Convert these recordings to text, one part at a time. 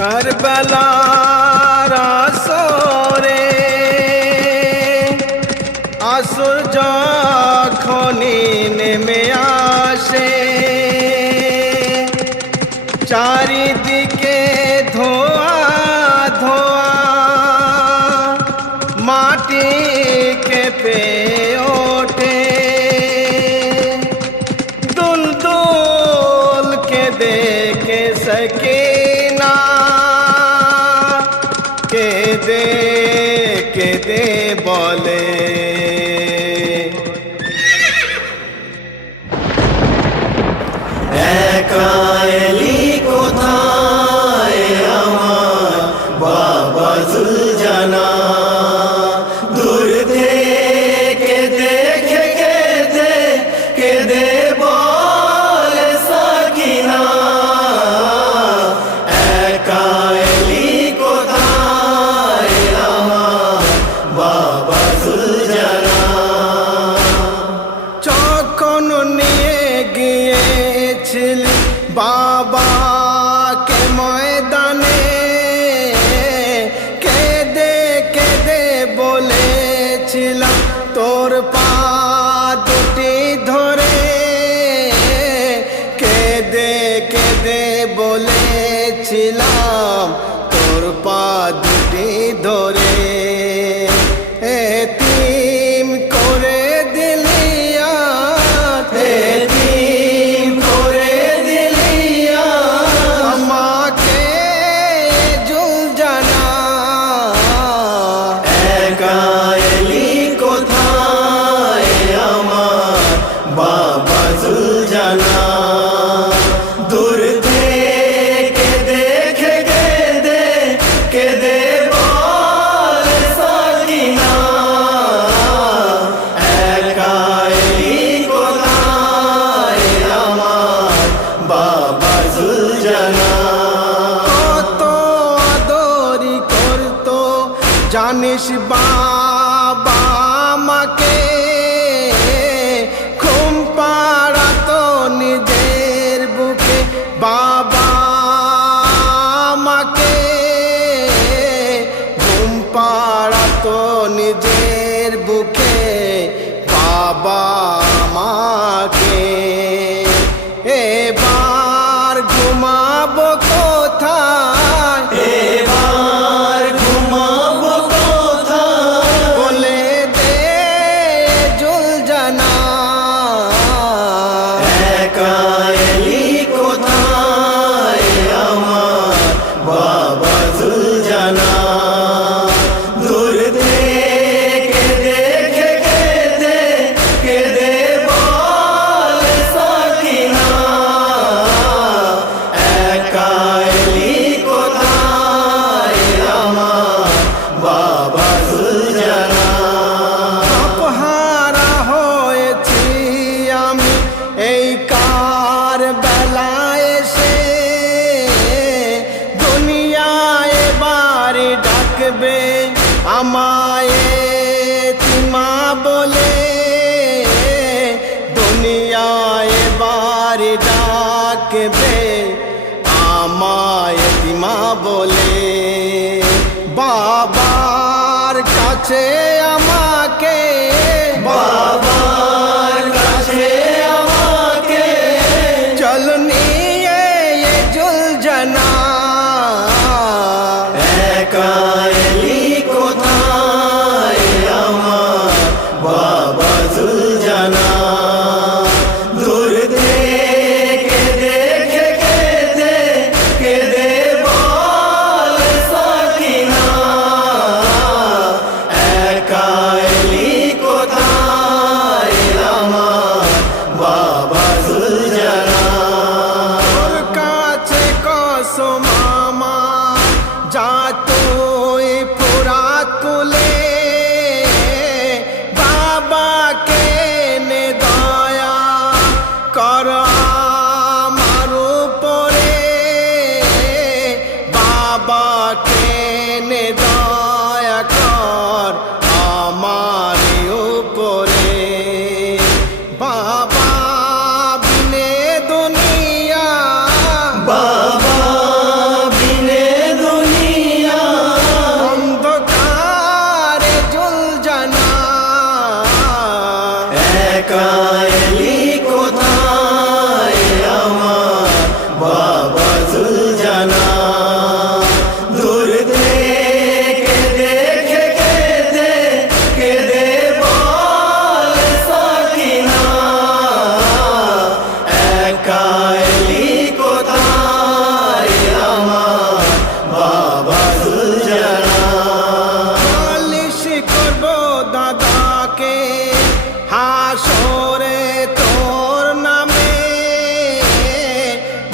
কারবালার আসরে আসর যখনই নেমে আসে, চারিদিকে ধোয়া ধোয়া, মাটি কেঁপে ওঠে। দুলদুল কে দেখে সকিনা কেঁদে কেঁদে বলে, একা এলি কোথায় আমার বাবা জুলজানা, দূর থেকে দেখে কেঁদে কেঁদে বলে সাকিনা, একা এলি কোথায় আমার বাবা জুলজানা। যখন নিয়ে গিয়েছিলি বাবাকে ময়দানে, কেঁদে কেঁদে বলেছিলাম তোর পা দুটি ধরে, কেঁদে কেঁদে বলেছিলাম তোর পা দুটি ধরে। এতিম করে দিলি এতিম করে দিলি আমাকে জুলজানা, একা এলি কোথায় আমার বাবা জুলজানা, দূর থেকে দেখে কেঁদে কেঁদে বলে সাকিনা, একা এলি কোথায় আমার বাবা জুলজানা। কত আদরি করতো জানিস বাবা আমাকে, ঘুম পাড়াতো নিজের বুকে বাবা আমাকে, ঘুম পাড়াতো নিজের বুকে বাবা আমাকে। এবার ঘুমাবো কোথায়, এবার ঘুমাবো কোথায়, বলে দে জুলজানা, একা এলি কোথায় আমার বাবা জুলজানা, দূর থেকে দেখে কেঁদে কেঁদে বলে সাকিনা, একা এলি কোথায় আমার বাবা জুলজানা। অপহারা হয়েছি আমি এই কারবালায় এসে, দুনিয়ায় এবার ডাকবে আমায় এতিমা বলে, দুনিয়ায় এবার ডাকবে আমায় এতিমা বলে। বাবার কাছে আমাকে, বাবার কাছে আমাকে চল নিয়ে জুলজানা, একা এলি কোথায় আমার বাবা জুলজানা, দূর থেকে দেখে কেঁদে কেঁদে বলে সাকিনা, একা এলি কোথায় আমার বাবা জুলজানা। তোর কাছে কসম একা এলি কোথায় আমার বাবা জুলজানা। নালিশ করব দাদাকে হাসরে তোর নামে,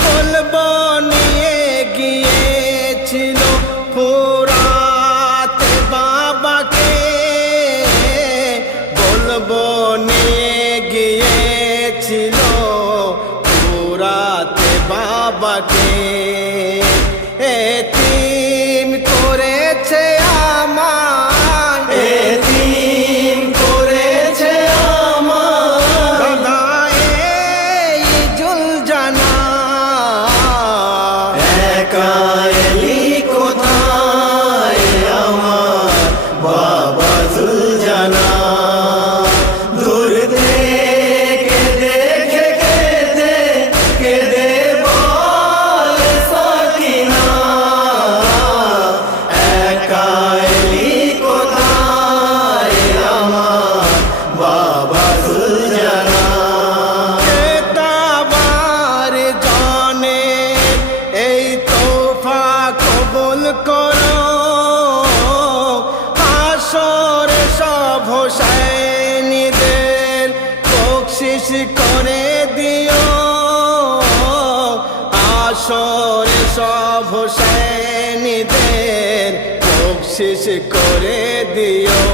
বলবো নিয়ে গিয়েছিল ফুরাতে বাবাকে, বলবো নিয়ে গিয়েছিল ফুরাতে বাবাকে। এতিম করেছে আমার, এতিম করেছে আমার দাদা এই জুলজানা। একা এলি কোথায় আমার বাবা জুলজানা। দূর থেকে দেখে কেঁদে কেঁদে বলে সাকিনা, একা এলি কোথায় আমার বাবা জুলজানা। তাবার জানে এই তোফা কবুল করো, হাসর সব হোসেনীদের বকশিশ করে দিও, হাসর সব হোসেনীদের বকশিশ করে দিও।